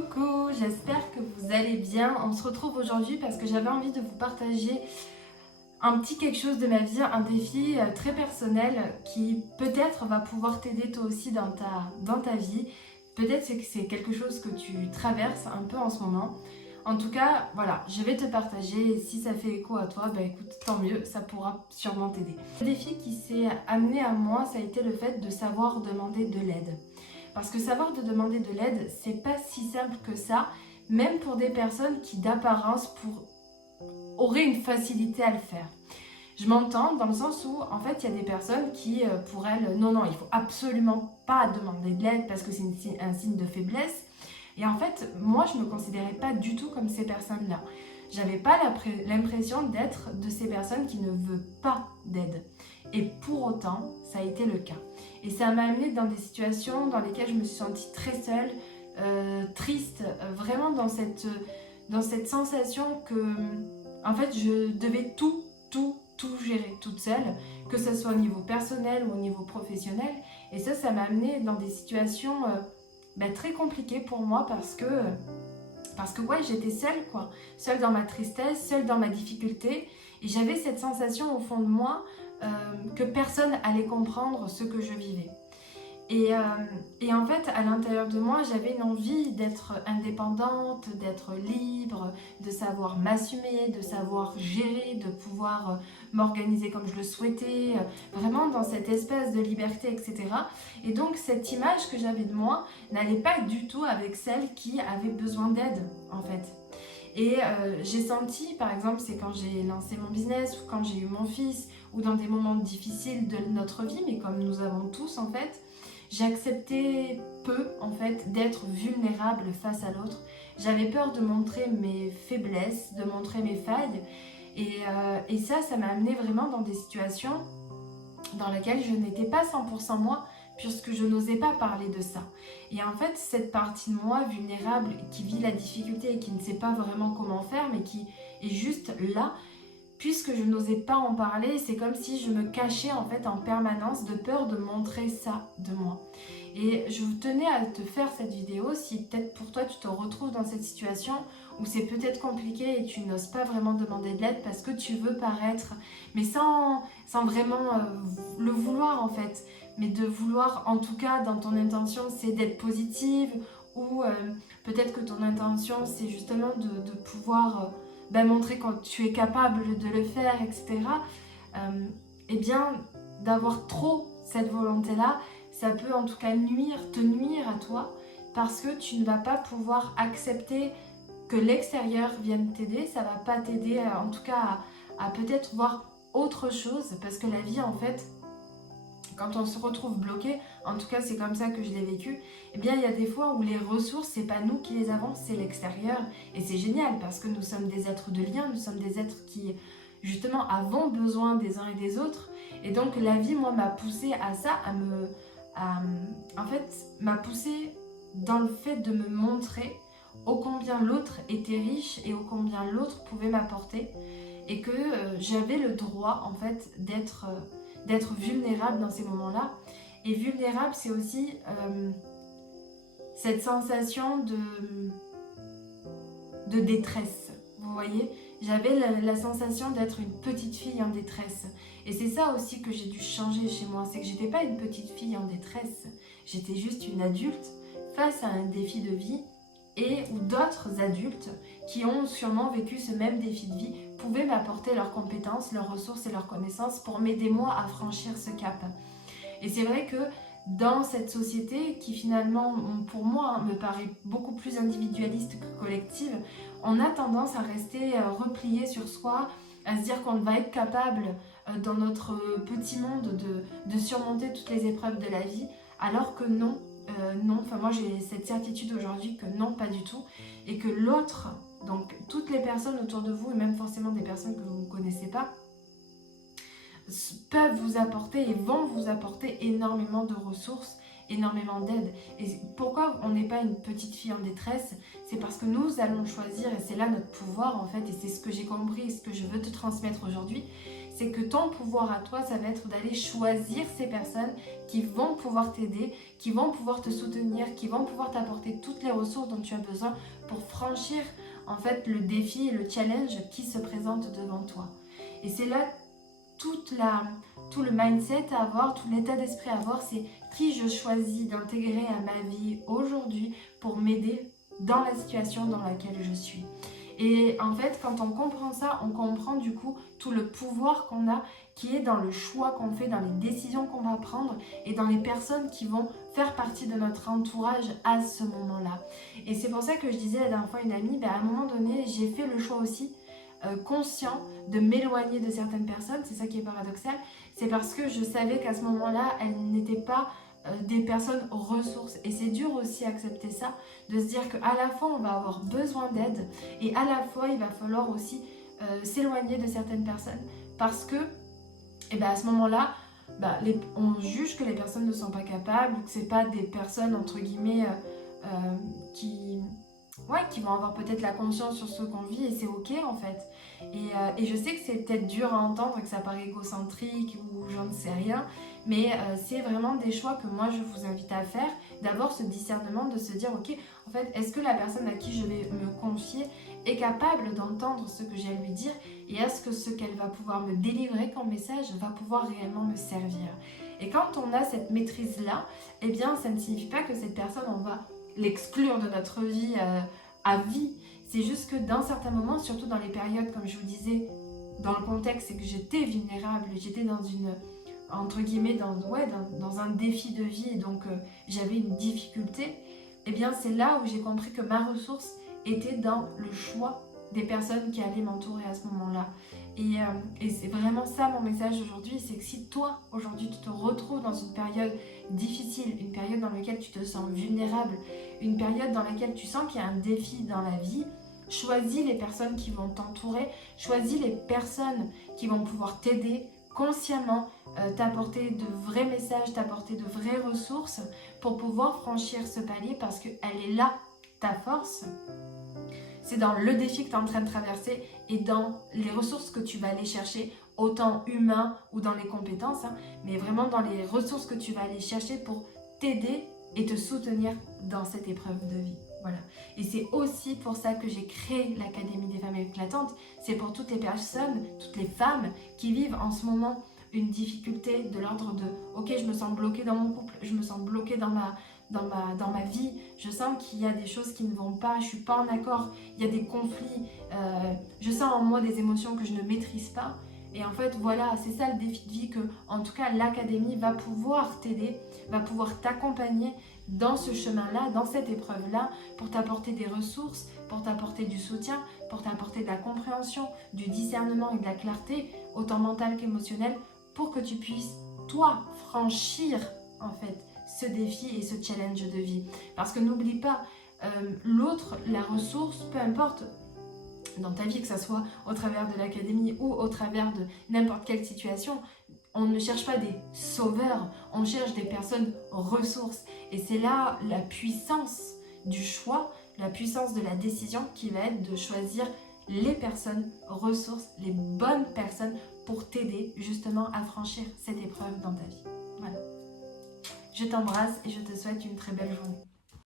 Coucou, j'espère que vous allez bien. On se retrouve aujourd'hui parce que j'avais envie de vous partager un petit quelque chose de ma vie, un défi très personnel qui peut-être va pouvoir t'aider toi aussi dans ta vie. Peut-être que c'est quelque chose que tu traverses un peu en ce moment. En tout cas, voilà, je vais te partager et si ça fait écho à toi, bah écoute, tant mieux, ça pourra sûrement t'aider. Le défi qui s'est amené à moi, ça a été le fait de savoir demander de l'aide. Parce que savoir de demander de l'aide, c'est pas si simple que ça, même pour des personnes qui d'apparence auraient une facilité à le faire. Je m'entends dans le sens où, en fait, il y a des personnes qui, pour elles, non, il faut absolument pas demander de l'aide parce que c'est un signe de faiblesse. Et en fait, moi, je me considérais pas du tout comme ces personnes-là. J'avais pas l'impression d'être de ces personnes qui ne veulent pas d'aide. Et pour autant, ça a été le cas. Et ça m'a amené dans des situations dans lesquelles je me suis sentie très seule, triste, vraiment dans cette sensation que, en fait, je devais tout gérer toute seule, que ce soit au niveau personnel ou au niveau professionnel. Et ça m'a amené dans des situations très compliquées pour moi parce que ouais, j'étais seule, quoi. Seule dans ma tristesse, seule dans ma difficulté. Et j'avais cette sensation au fond de moi que personne allait comprendre ce que je vivais. Et en fait, à l'intérieur de moi, j'avais une envie d'être indépendante, d'être libre, de savoir m'assumer, de savoir gérer, de pouvoir m'organiser comme je le souhaitais, vraiment dans cette espèce de liberté, etc. Et donc, cette image que j'avais de moi n'allait pas du tout avec celle qui avait besoin d'aide, en fait. Et j'ai senti, par exemple, c'est quand j'ai lancé mon business ou quand j'ai eu mon fils ou dans des moments difficiles de notre vie, mais comme nous avons tous, en fait, j'ai accepté peu, en fait, d'être vulnérable face à l'autre. J'avais peur de montrer mes faiblesses, de montrer mes failles. Et ça m'a amené vraiment dans des situations dans lesquelles je n'étais pas 100% moi, puisque je n'osais pas parler de ça. Et en fait, cette partie de moi vulnérable, qui vit la difficulté et qui ne sait pas vraiment comment faire, mais qui est juste là, puisque je n'osais pas en parler, c'est comme si je me cachais en fait en permanence de peur de montrer ça de moi. Et je tenais à te faire cette vidéo si peut-être pour toi tu te retrouves dans cette situation où c'est peut-être compliqué et tu n'oses pas vraiment demander de l'aide parce que tu veux paraître, mais sans vraiment le vouloir en fait, mais de vouloir en tout cas dans ton intention c'est d'être positive ou peut-être que ton intention c'est justement de pouvoir montrer quand tu es capable de le faire, etc. Eh bien, d'avoir trop cette volonté-là, ça peut en tout cas te nuire à toi, parce que tu ne vas pas pouvoir accepter que l'extérieur vienne t'aider, ça va pas t'aider en tout cas à peut-être voir autre chose, parce que la vie en fait, quand on se retrouve bloqué, en tout cas c'est comme ça que je l'ai vécu, eh bien il y a des fois où les ressources, c'est pas nous qui les avons, c'est l'extérieur. Et c'est génial parce que nous sommes des êtres de lien, nous sommes des êtres qui justement avons besoin des uns et des autres. Et donc la vie, moi, m'a poussée à ça, en fait, m'a poussée dans le fait de me montrer ô combien l'autre était riche et ô combien l'autre pouvait m'apporter. Et que j'avais le droit en fait d'être vulnérable dans ces moments-là. Et vulnérable, c'est aussi cette sensation de détresse. Vous voyez, j'avais la sensation d'être une petite fille en détresse. Et c'est ça aussi que j'ai dû changer chez moi. C'est que j'étais pas une petite fille en détresse. J'étais juste une adulte face à un défi de vie et où d'autres adultes qui ont sûrement vécu ce même défi de vie pouvaient m'apporter leurs compétences, leurs ressources et leurs connaissances pour m'aider moi à franchir ce cap. Et c'est vrai que dans cette société qui finalement, pour moi, me paraît beaucoup plus individualiste que collective, on a tendance à rester replié sur soi, à se dire qu'on va être capable dans notre petit monde de surmonter toutes les épreuves de la vie, alors que non. Enfin moi j'ai cette certitude aujourd'hui que non, pas du tout, et que l'autre, donc toutes les personnes autour de vous, et même forcément des personnes que vous ne connaissez pas, peuvent vous apporter et vont vous apporter énormément de ressources énormément d'aide. Et pourquoi on n'est pas une petite fille en détresse? C'est parce que nous allons choisir, et c'est là notre pouvoir en fait, et c'est ce que j'ai compris et ce que je veux te transmettre aujourd'hui, c'est que ton pouvoir à toi, ça va être d'aller choisir ces personnes qui vont pouvoir t'aider, qui vont pouvoir te soutenir, qui vont pouvoir t'apporter toutes les ressources dont tu as besoin pour franchir en fait le défi et le challenge qui se présente devant toi. Et c'est là tout le mindset à avoir, tout l'état d'esprit à avoir, c'est qui je choisis d'intégrer à ma vie aujourd'hui pour m'aider dans la situation dans laquelle je suis. Et en fait, quand on comprend ça, on comprend du coup tout le pouvoir qu'on a, qui est dans le choix qu'on fait, dans les décisions qu'on va prendre et dans les personnes qui vont faire partie de notre entourage à ce moment-là. Et c'est pour ça que je disais la dernière fois à une amie, à un moment donné, j'ai fait le choix aussi conscient de m'éloigner de certaines personnes. C'est ça qui est paradoxal. C'est parce que je savais qu'à ce moment-là, elles n'étaient pas des personnes ressources. Et c'est dur aussi accepter ça, de se dire qu'à la fois on va avoir besoin d'aide et à la fois il va falloir aussi s'éloigner de certaines personnes parce que à ce moment-là, on juge que les personnes ne sont pas capables, que c'est pas des personnes entre guillemets qui vont avoir peut-être la conscience sur ce qu'on vit et c'est ok en fait. Et je sais que c'est peut-être dur à entendre et que ça paraît égocentrique ou j'en ne sais rien, mais c'est vraiment des choix que moi je vous invite à faire, d'avoir ce discernement, de se dire ok, en fait, est-ce que la personne à qui je vais me confier est capable d'entendre ce que j'ai à lui dire et est-ce que ce qu'elle va pouvoir me délivrer comme message va pouvoir réellement me servir. Et quand on a cette maîtrise-là, eh bien ça ne signifie pas que cette personne, on va l'exclure de notre vie à vie. C'est juste que dans certains moments, surtout dans les périodes, comme je vous disais, dans le contexte, c'est que j'étais vulnérable, j'étais dans une, entre guillemets, dans un défi de vie, et donc j'avais une difficulté, et bien c'est là où j'ai compris que ma ressource était dans le choix des personnes qui allaient m'entourer à ce moment-là. Et c'est vraiment ça mon message aujourd'hui, c'est que si toi, aujourd'hui, tu te retrouves dans une période difficile, une période dans laquelle tu te sens vulnérable, une période dans laquelle tu sens qu'il y a un défi dans la vie, choisis les personnes qui vont t'entourer, choisis les personnes qui vont pouvoir t'aider consciemment, t'apporter de vrais messages, t'apporter de vraies ressources pour pouvoir franchir ce palier parce qu'elle est là, ta force. C'est dans le défi que tu es en train de traverser et dans les ressources que tu vas aller chercher, autant humain ou dans les compétences, mais vraiment dans les ressources que tu vas aller chercher pour t'aider et te soutenir dans cette épreuve de vie. Voilà. Et c'est aussi pour ça que j'ai créé l'Académie des femmes éclatantes. C'est pour toutes les personnes, toutes les femmes qui vivent en ce moment une difficulté de l'ordre de « Ok, je me sens bloquée dans mon couple, je me sens bloquée dans ma vie, je sens qu'il y a des choses qui ne vont pas, je ne suis pas en accord, il y a des conflits, je sens en moi des émotions que je ne maîtrise pas. » Et en fait, voilà, c'est ça le défi de vie que, en tout cas, l'Académie va pouvoir t'aider, va pouvoir t'accompagner dans ce chemin-là, dans cette épreuve-là, pour t'apporter des ressources, pour t'apporter du soutien, pour t'apporter de la compréhension, du discernement et de la clarté, autant mentale qu'émotionnelle, pour que tu puisses, toi, franchir, en fait, ce défi et ce challenge de vie. Parce que n'oublie pas, l'autre, la ressource, peu importe, dans ta vie, que ce soit au travers de l'académie ou au travers de n'importe quelle situation, on ne cherche pas des sauveurs, on cherche des personnes ressources. Et c'est là la puissance du choix, la puissance de la décision qui va être de choisir les personnes ressources, les bonnes personnes pour t'aider justement à franchir cette épreuve dans ta vie. Voilà. Je t'embrasse et je te souhaite une très belle journée.